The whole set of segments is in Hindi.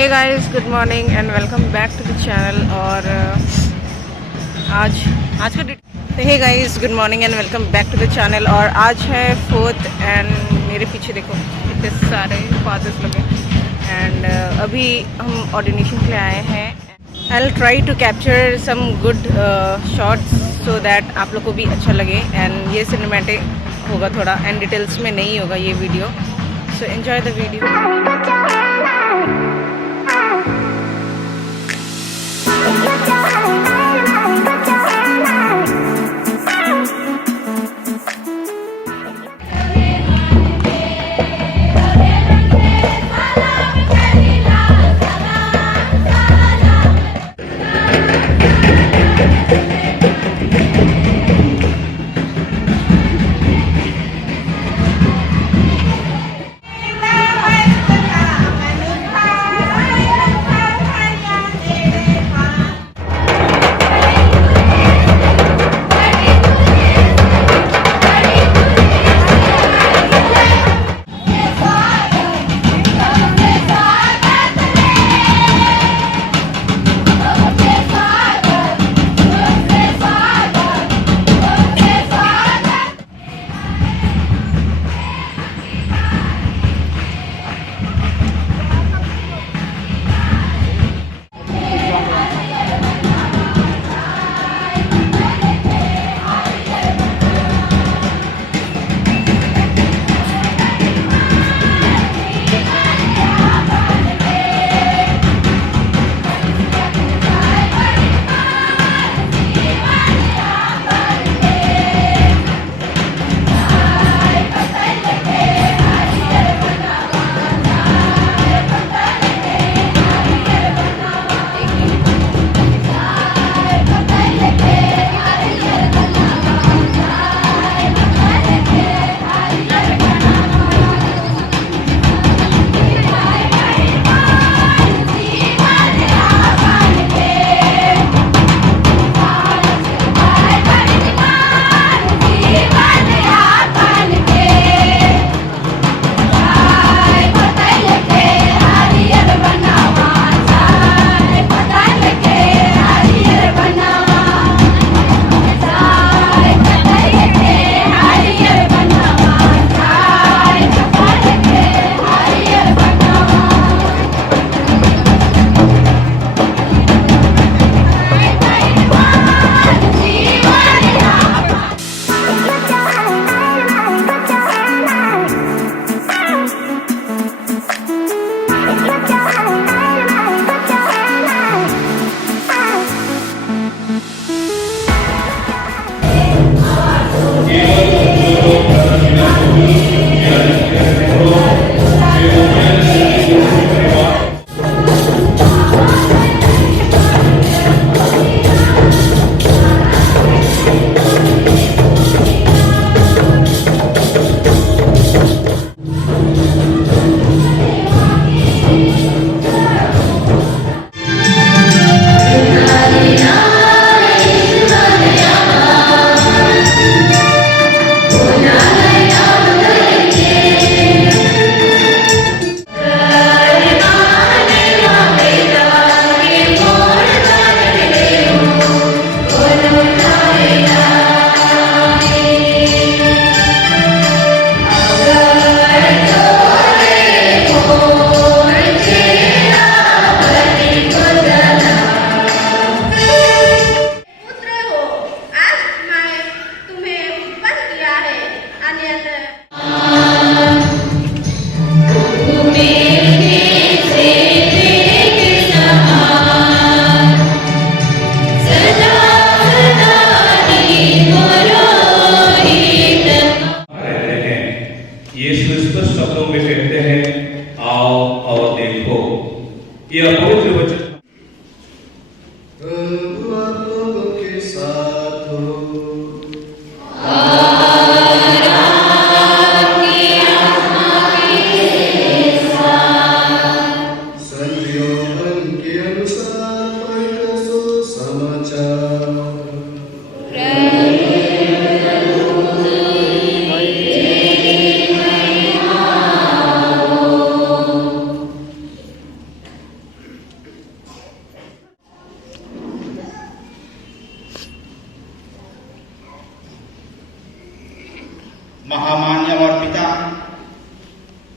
Hey guys, good morning and welcome back to the channel. और आज का hey guys, good morning and welcome back to the channel. और आज है 4th एंड मेरे पीछे देखो इतने सारे फादर्स लोग हैं। एंड अभी हम ऑर्डिनेशन के लिए आए हैं। I will try to capture some good shots so that आप लोग को भी अच्छा लगे। एंड ये सिनेमैटिक होगा थोड़ा, एंड डिटेल्स में नहीं होगा ये video. So enjoy the video. यह पवित्र वचन महामान्य और पिता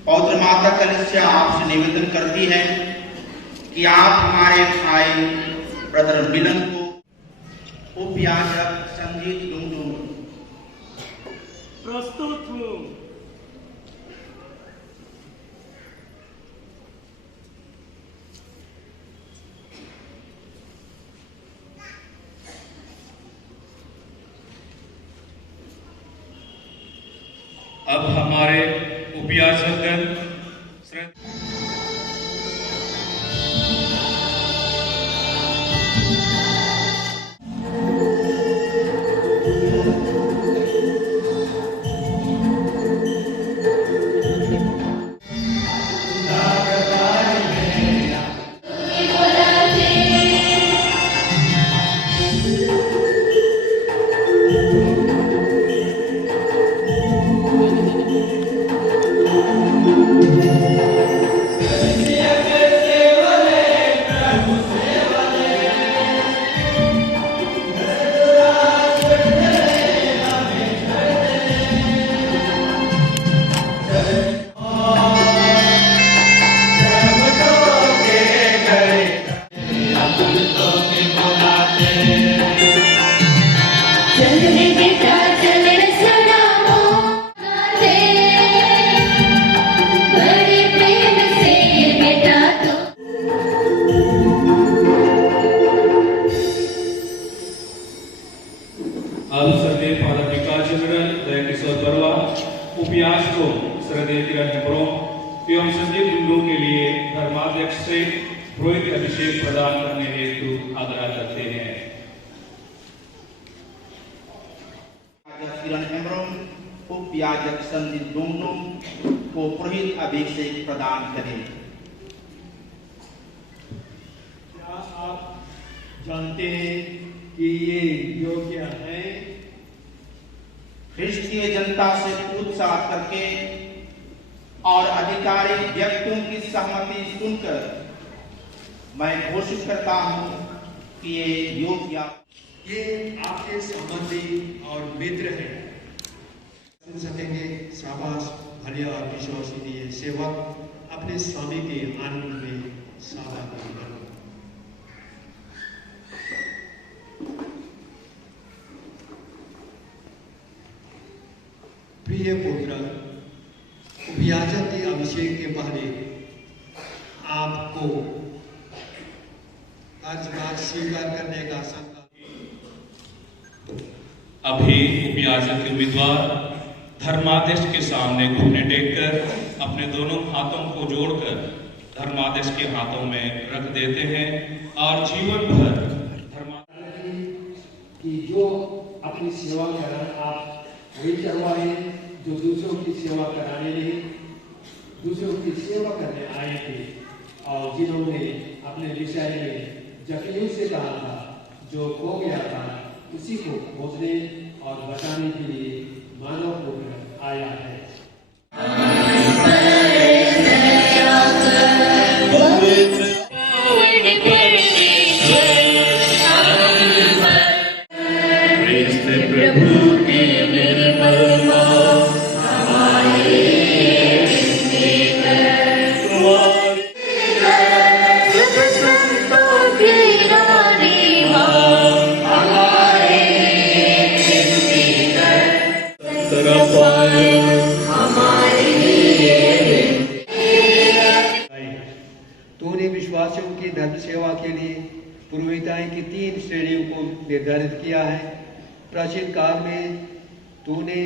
पौत्र माता कलिसिया आपसे निवेदन करती है कि आप हमारे भाई ब्रदर मिलन को उपयाजक संजीत लुंगडू प्रस्तुत हूँ। अब हमारे उपयाजकगण उपयाजकों श्रद्धेय किरण हेम्ब्रोम एवं संजीव लुंगडू के लिए धर्माध्यक्ष से पुरोहित अभिषेक प्रदान करने हेतु आग्रह करते हैं। किरण हेम्ब्रोम उपयाजक संजीव लुंगडू को पुरोहित अभिषेक प्रदान करें। क्या आप जानते हैं कि ये योग्य है ख्रिस्तीय जनता से पूछताछ करके और अधिकारी व्यक्तियों की सहमति सुनकर मैं घोषित करता हूं कि ये योग्य ये आपके संबंधी और मित्र हैं। सुन सकेंगे शाबाश भले और विश्वसनीय सेवक अपने स्वामी के आनंद में सहभागी बनो। प्रिय पुत्र, उपयाजक के अभिषेक के पहले आपको कार्यभार स्वीकार करने का संकल्प। अभी उपयाजक के उम्मीदवार धर्माध्यक्ष के सामने घुटने टेककर अपने दोनों हाथों को जोड़कर धर्माध्यक्ष के हाथों में रख देते हैं और जीवन भर कि जो अपनी सेवा करना आप वही करवाए जो दूसरों की सेवा कराने नहीं, दूसरों की सेवा करने आए थे और जिन्होंने अपने विषय में जखियों से कहा था जो खो गया था उसी को खोजने और बचाने के लिए मानव पुत्र आया है। तूने विश्वासियों की धर्म सेवा के लिए पुरोहिताई की 3 श्रेणियों को निर्धारित किया है। प्राचीन काल में तूने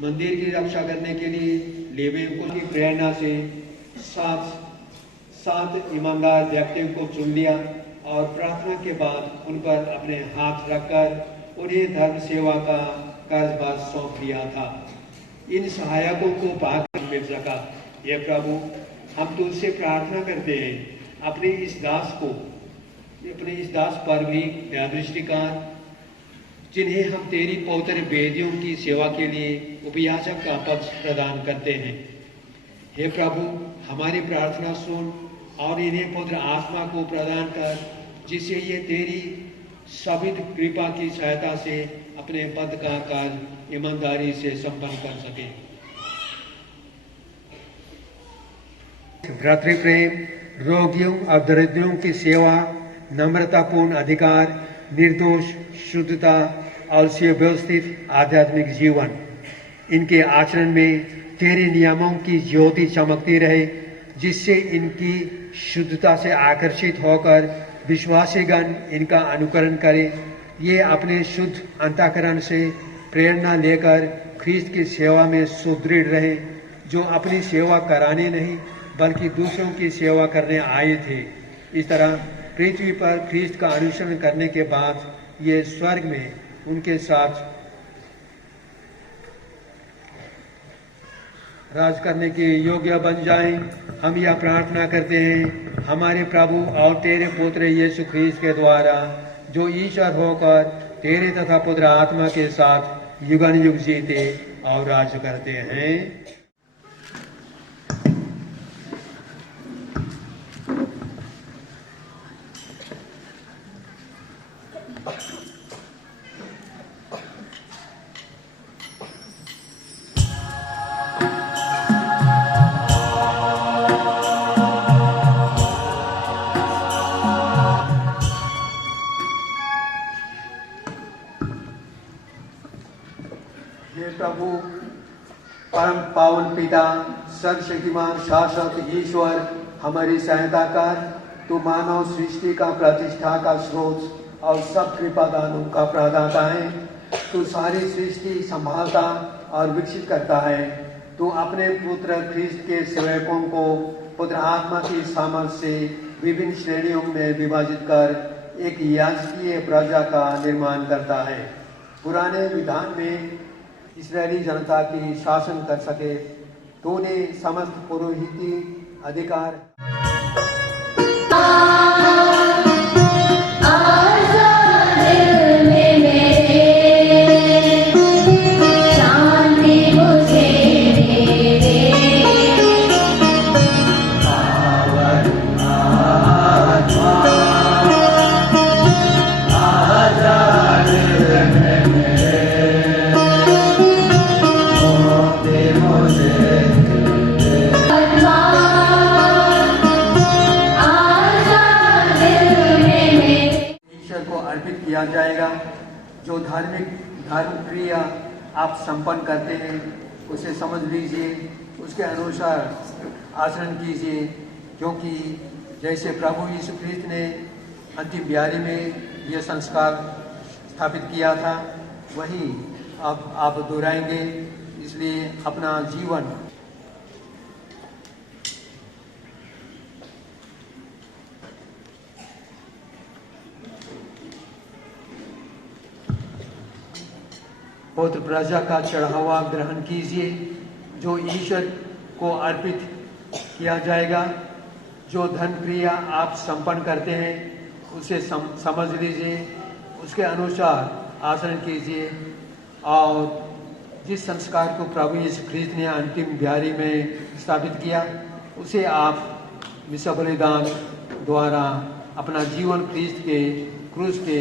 मंदिर की रक्षा करने के लिए लेवियों की प्रेरणा से 7 ईमानदार व्यक्तियों को चुन लिया और प्रार्थना के बाद उन पर अपने हाथ रखकर उन्हें धर्म सेवा का कार्यभार सौंप दिया था। इन सहायकों को पाकर मिल सका। ये प्रभु, हम तुझसे प्रार्थना करते हैं अपने इस दास पर भी दृष्टि कर, जिन्हें हम तेरी पवित्र वेदियों की सेवा के लिए उपयाजक का पद प्रदान करते हैं। हे प्रभु, हमारी प्रार्थना सुन और इन्हें पवित्र आत्मा को प्रदान कर, जिससे ये तेरी साबित कृपा की सहायता से अपने पद का कार्य ईमानदारी से संपन्न कर सके। भ्रातृप्रेम, रोगियों और दरिद्रों की सेवा, नम्रतापूर्ण अधिकार, निर्दोष शुद्धता और सुव्यवस्थित आध्यात्मिक जीवन, इनके आचरण में तेरे नियमों की ज्योति चमकती रहे, जिससे इनकी शुद्धता से आकर्षित होकर विश्वासीगण इनका अनुकरण करें। ये अपने शुद्ध अंतःकरण से प्रेरणा लेकर ख्रीस्त की सेवा में सुदृढ़ रहे, जो अपनी सेवा कराने नहीं बल्कि दूसरों की सेवा करने आए थे। इस तरह पृथ्वी पर ख्रीस्त का अनुसरण करने के बाद ये स्वर्ग में उनके साथ राज करने के योग्य बन जाएं। हम यह प्रार्थना करते हैं हमारे प्रभु और तेरे पुत्र यीशु ख्रीस्त के द्वारा, जो ईश्वर होकर तेरे तथा पुत्र आत्मा के साथ युगान युग जीते और राज करते हैं। हे प्रभु, परम पावन पिता, सर्वशक्तिमान शासक ईश्वर, हमारी सहायता कर। तू मानव सृष्टि का प्रतिष्ठा का स्रोत और सब कृपादानों का प्रदाता है। तू सारी सृष्टि संभालता और विकसित करता है। तू अपने पुत्र ख्रीस्त के सेवकों को पुत्र आत्मा की सामर्थ्य से विभिन्न श्रेणियों में विभाजित कर एक याजकीय प्रजा का निर्माण करता है। पुराने विधान में इस्राएली जनता की शासन कर सके, तूने समस्त पुरोहिती अधिकार किया जाएगा। जो धार्मिक धर्म क्रिया आप संपन्न करते हैं उसे समझ लीजिए, उसके अनुसार आचरण कीजिए, क्योंकि जैसे प्रभु यीशु ख्रीस्त ने अंतिम ब्यारी में यह संस्कार स्थापित किया था, वही अब आप दोहराएंगे। इसलिए अपना जीवन पवित्र प्रजा का चढ़ावा ग्रहण कीजिए, जो ईश्वर को अर्पित किया जाएगा। जो धन क्रिया आप संपन्न करते हैं उसे समझ लीजिए, उसके अनुसार आचरण कीजिए, और जिस संस्कार को प्रभु यीशु ख्रीस्त ने अंतिम ब्यारी में स्थापित किया उसे आप विश्व बलिदान द्वारा अपना जीवन ख्रीस्त के क्रूस के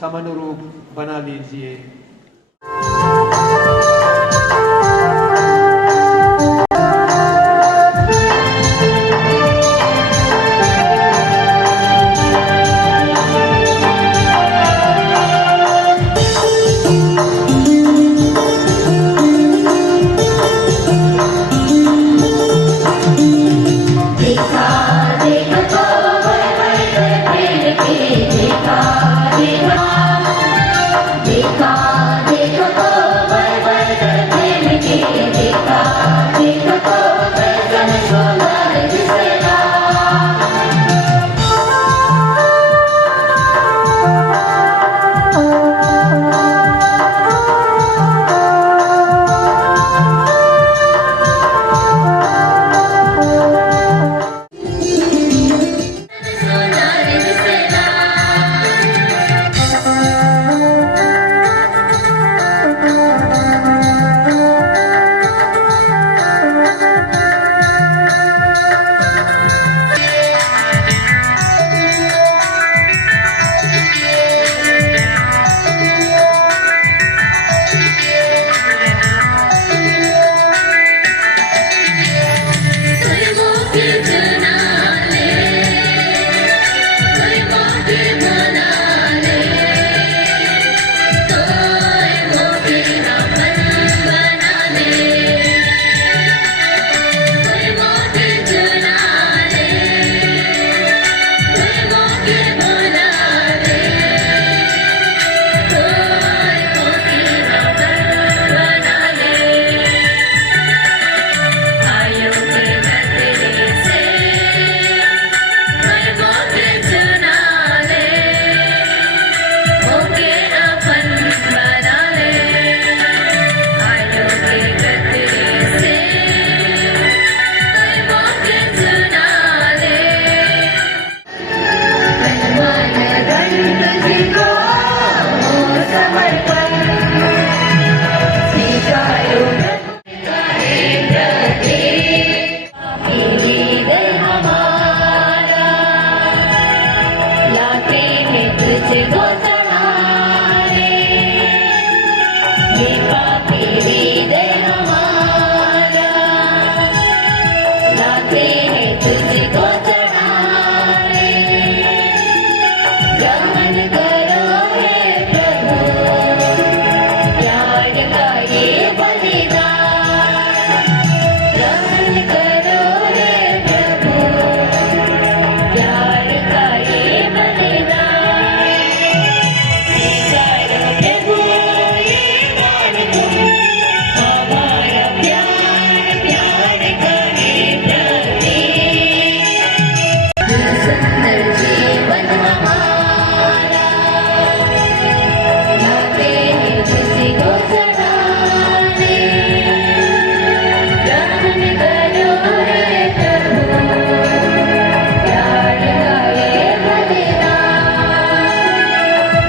समानुरूप बना लीजिए। तुझको चढ़ाए, ये पापी हृदय हमारा गाते हैं तुझको चढ़ाए। ग्रहण करो हे प्रभु प्यार का ये बलिदान, ग्रहण करो हे प्रभु प्यार का ये बलिदान। स्वीकारो प्रभु ये दान को, हमारा प्यार प्यार का ये प्रतीक। सुंदर जीवन हमारा गाते हैं तुझको चढ़ाने, ग्रहण करो हे प्रभु प्यार का ये बलिदान,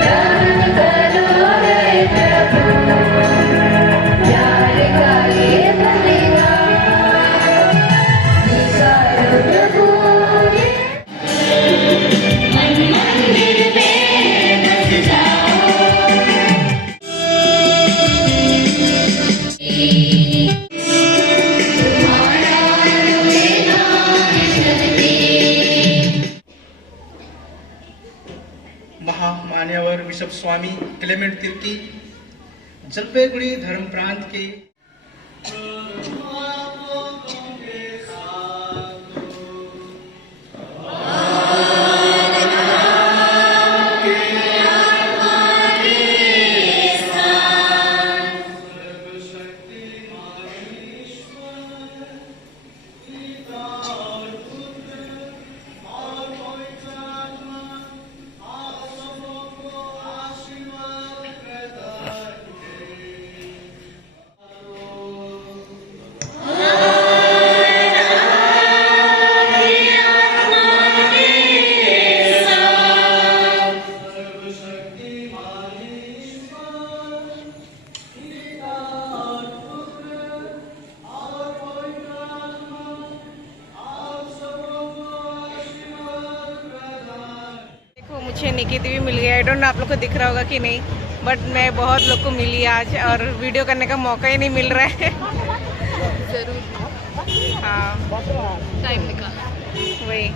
ग्रहण करो हे प्रभु प्यार का ये बलिदान। स्वीकारो प्रभु ये मन मंदिर में बस जाओ। तुम्हारा रोएगा शक्ति। महामान्यवर बिशप स्वामी क्लेमेंट तिर्की जलपाईगुड़ी धर्म प्रांत के देखो मुझे निकी भी मिल गया। आई डोंट नो आप लोग को दिख रहा होगा कि नहीं, बट मैं बहुत लोग को मिली आज और वीडियो करने का मौका ही नहीं मिल रहा है। जरूर हाँ टाइम निकाला। वही